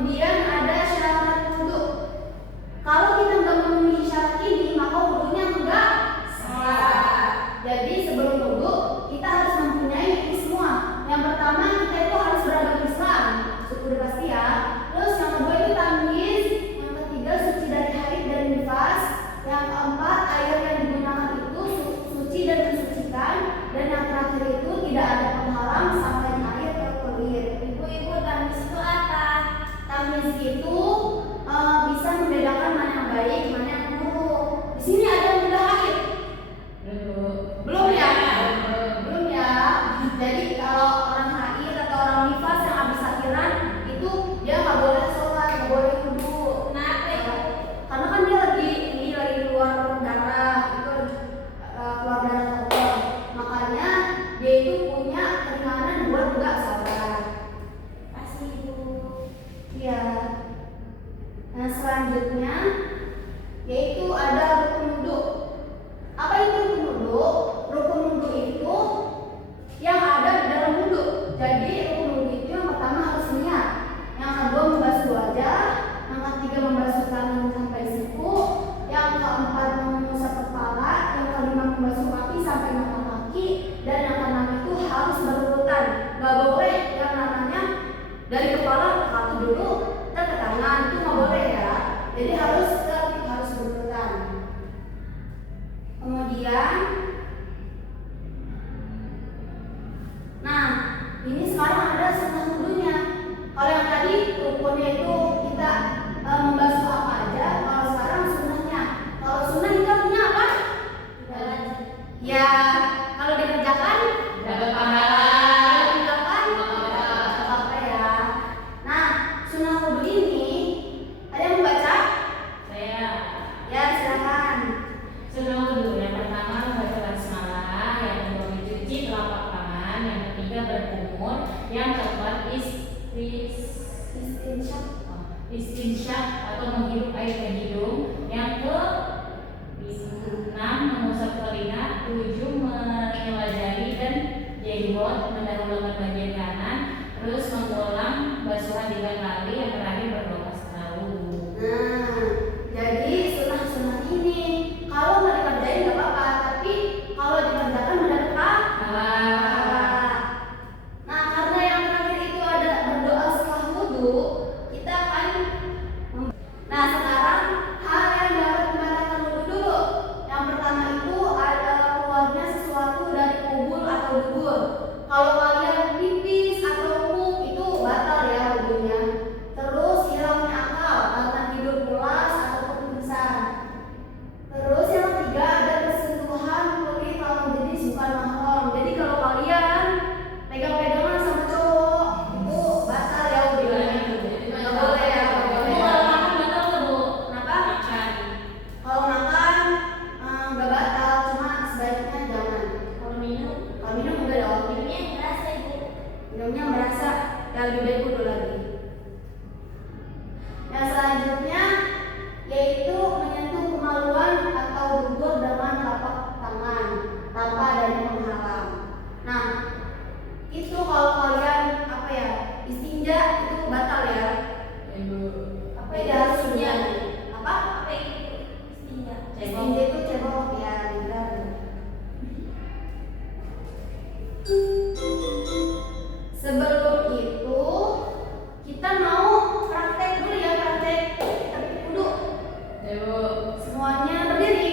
Kemudian ada syarat wudhu. Kalau kita nggak memenuhi syarat ini, maka wudhunya nggak sah. Jadi sebelum wudhu kita harus mempunyai ini semua. Yang pertama, kita itu harus beragama Islam, suku udah pasti ya. Terus yang kedua itu tamyiz, yang ketiga suci dari haid dan nifas, yang keempat air yang digunakan itu suci dan mensucikan, dan yang terakhir itu tidak ada penghalang sampai air terkelir. Ibu-ibu, tamyiz itu apa? Tamyiz itu bisa membedakan mana yang baik, mana yang buruk. Di sini ada yang udah haid? Belum ya? Belum ya. Jadi kalau orang haid atau orang nifas yang habis akhiran itu dia nggak boleh sholat, nggak boleh wudu. Kenapa ya? Karena kan dia lagi keluar darah, itu keluar darah kotor. Makanya dia itu punya keringanan buat nggak sholat. Pasti ibu. Iya. Nah selanjutnya yaitu ada rukun wudu. Apa itu rukun wudu? Rukun wudu itu yang ada di dalam wudu. Jadi rukun wudu itu yang pertama harus niat, yang kedua membasuh wajah, yang ketiga membasuh tangan sampai siku, yang keempat mengusap kepala, yang kelima membasuh kaki sampai mata kaki, dan yang keenam itu harus berurutan. Gak boleh yang namanya dari kepala ke kaki dulu dan ke tangan, itu nggak boleh ya. Jadi harus berurutan. Kemudian, nah ini sekarang ada sunnah wudunya. Kalau yang tadi rukunnya itu kita membasuh apa aja, kalau sekarang sunnahnya. Kalau sunnah itu artinya apa? Ya, kalau dikerjakan dapat pahala. Ditinggalkan tidak apa-apa ya. Nah, sunnah wudu ini ada yang membaca? Saya. Ya, silakan. Sunnah wudu yang pertama membaca basmalah, yang kedua mencuci telapak tangan, yang ketiga berkumur, yang keempat istinsyak atau menghirup air ke hidung, yang ke-6 mengusap telinga, 7 menyela jari dan jenggot mendahulukan bagian kanan, terus mengulang basuhan 3 kali, yang terakhir berdoa setelah wudu. Nah, jadi sunnah-sunnah ini kalau nggak dikerjain nggak apa-apa, tapi kalau dikerjakan mendapat pahala. Nah, karena yang terakhir itu ada berdoa setelah wudu, kita akan nah sekarang hal yang dapat membatalkan wudu dulu. Yang pertama itu ada keluarnya sesuatu dari kubur atau dubur. Kalau kalian pipis atau pup itu batal ya wudunya. Terus hilangnya akal karena tidur pulas atau pingsan. Terus yang ketiga ada bersentuhan kulit lawan jenis bukan mahram. Jadi kalau kalian pegang-pegangan sama cowok itu batal ya wudunya. Nggak boleh ya, nggak boleh. Kalau makan batal nggak, Bu? Kenapa? Makan. Kalau makan nggak batal, cuma sebaiknya jangan. Kalau minum? Kalau minum udah dong. Minumnya yang berasa, Ibu. Minumnya merasa ya lebih baik wudu lagi. Yang selanjutnya yaitu menyentuh kemaluan atau dubur dengan telapak tangan tanpa adanya penghalang. Nah, itu kalau kalian apa ya istinja itu batal ya. Ibu. Apa ya harus istinja? Apa? Apa itu? Istinja. Istinja itu cebok ya, benar. Sebelum itu kita mau praktek dulu ya, praktek wudu. Ibu. Semuanya berdiri.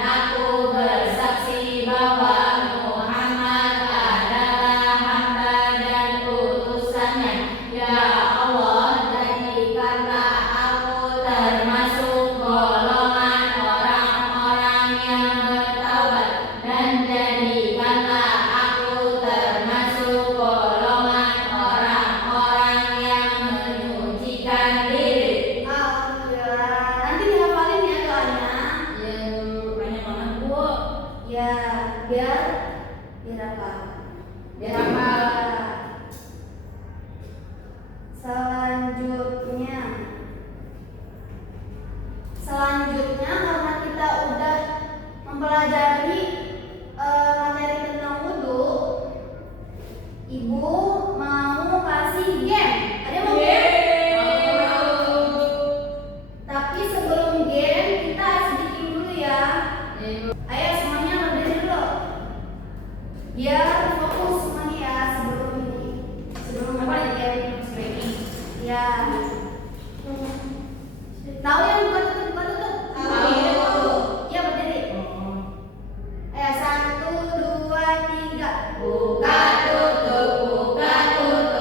aku bersaksi bahwa Muhammad adalah hamba dan utusannya. Ya Allah, jadikanlah aku termasuk golongan orang-orang yang bertaubat, dan jadikanlah aku termasuk golongan orang-orang yang menyucikan diri. Alhamdulillah. Nanti dihafalin ya doanya. Ya, banyak banget Bu. Ya, biar apa? Biar hafal. Selanjutnya karena kita udah mempelajari materi tentang wudhu, Ibu mau kasih game. Ada yang mau game? Tapi sebelum game kita sedikit dulu ya. Ayo semuanya berdiri dulu. Biar fokus semuanya ya sebelum ini. Sebelum mulai game. Ya. Tahu yang buka tutup? Tahu. Ya berdiri. Ayo 1, 2, 3. Buka tutup, bertepuk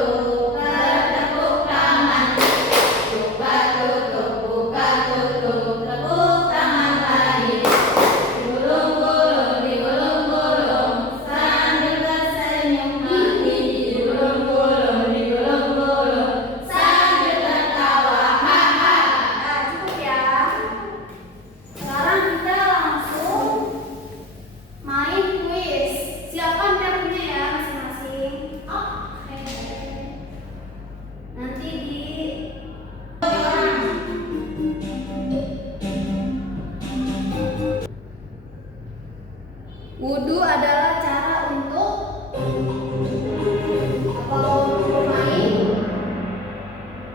tangan. Buka tutup, tepuk tangan lagi. Digulung-gulung, sambil tersenyum hati. Digulung-gulung, sambil tertawa. Haha. Nah, cukup ya. Sekarang kita langsung main kuis. Siapkan tabnya ya masing-masing. Oke. Nanti di wudhu adalah cara untuk kalau bermain.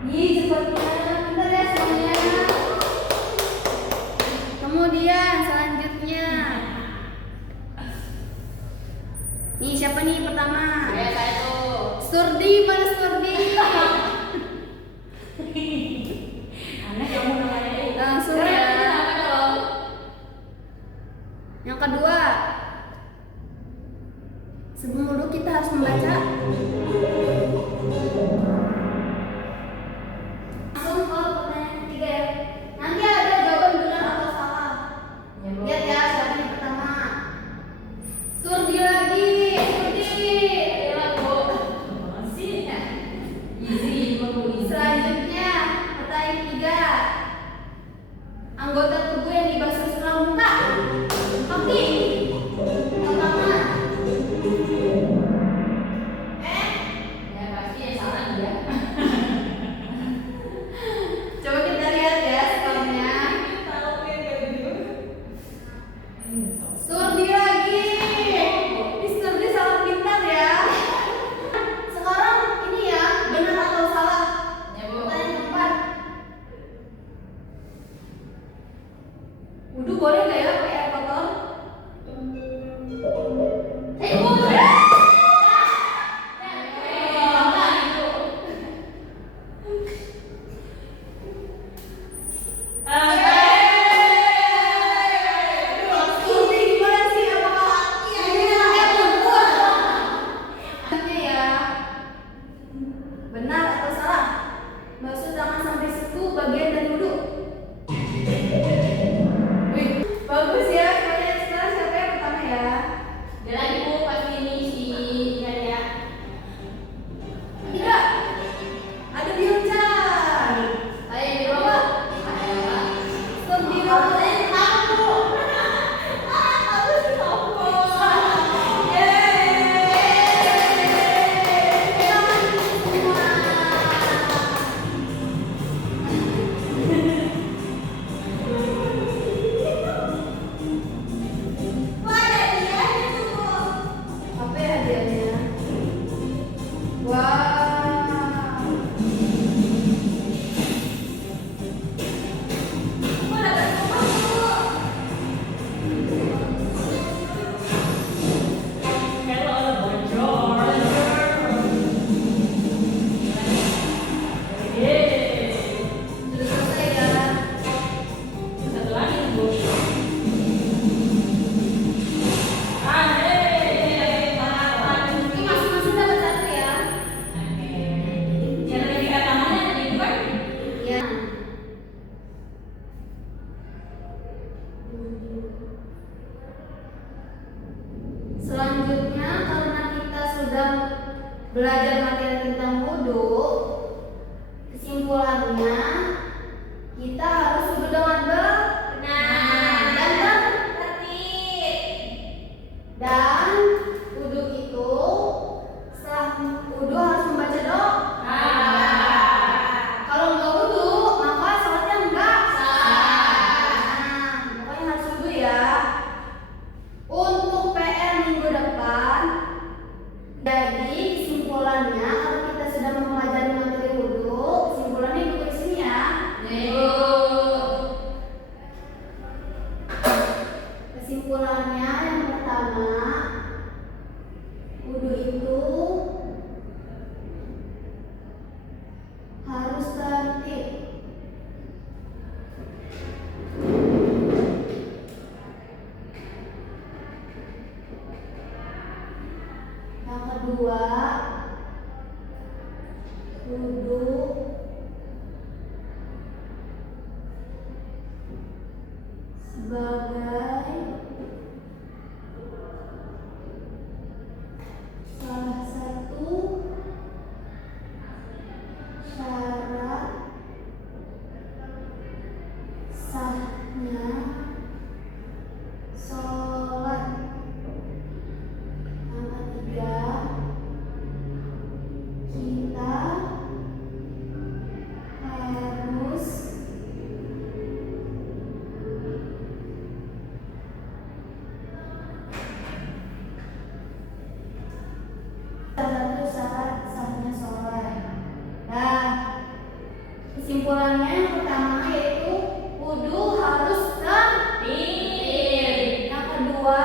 Nih cepatnya, bentar ya semuanya. Kemudian selanjutnya, nih siapa nih pertama? Ya, saya tuh. Surdi, mana Surdi? Aneh kamu namanya. Langsung Keren, ya. kenapa dong? Yang kedua, sebelum wudhu kita harus membaca. Langsung ke pertanyaan ketiga ya. Nanti ada jawaban benar atau salah. Ya, Bu. Lihat ya siapa yang pertama. Surdi lagi, Surdi. Ayolah, Bu. Masih ya. Easy, Bu. Easy. Selanjutnya pertanyaan ketiga. Anggota tubuh yang dibasuh setelah muka. Kaki. Pertama. Ya, pasti yang salah dia. Coba kita lihat ya skornya. Tahu kan gitu. Surdi lagi. Ini Surdi sangat pintar ya. Sekarang ini ya, benar atau salah? Ya, Bu. Pertanyaan keempat. Wudhu boleh nggak ya pakai air kotor? Boleh. Surdi gimana sih? belajar materi tentang wudu, kesimpulannya kita harus wudu dengan benar dan tertib. Dan wudu itu setelah wudu harus membaca doa. Kalau nggak wudu maka sholatnya nggak sah. Pokoknya harus wudu ya. Untuk PR minggu depan, jadi kesimpulannya kalau kita sudah mempelajari materi wudu, kesimpulannya ibu tulis sini ya. Kesimpulannya yang pertama, wudu itu harus tertib. Yang kedua, wudu sebagai salah satu syarat sahnya sholat. Yang ketiga, kita harus salah satu syarat sahnya sholat. Nah, kesimpulannya yang pertama yaitu wudu harus tertib. Yang kedua,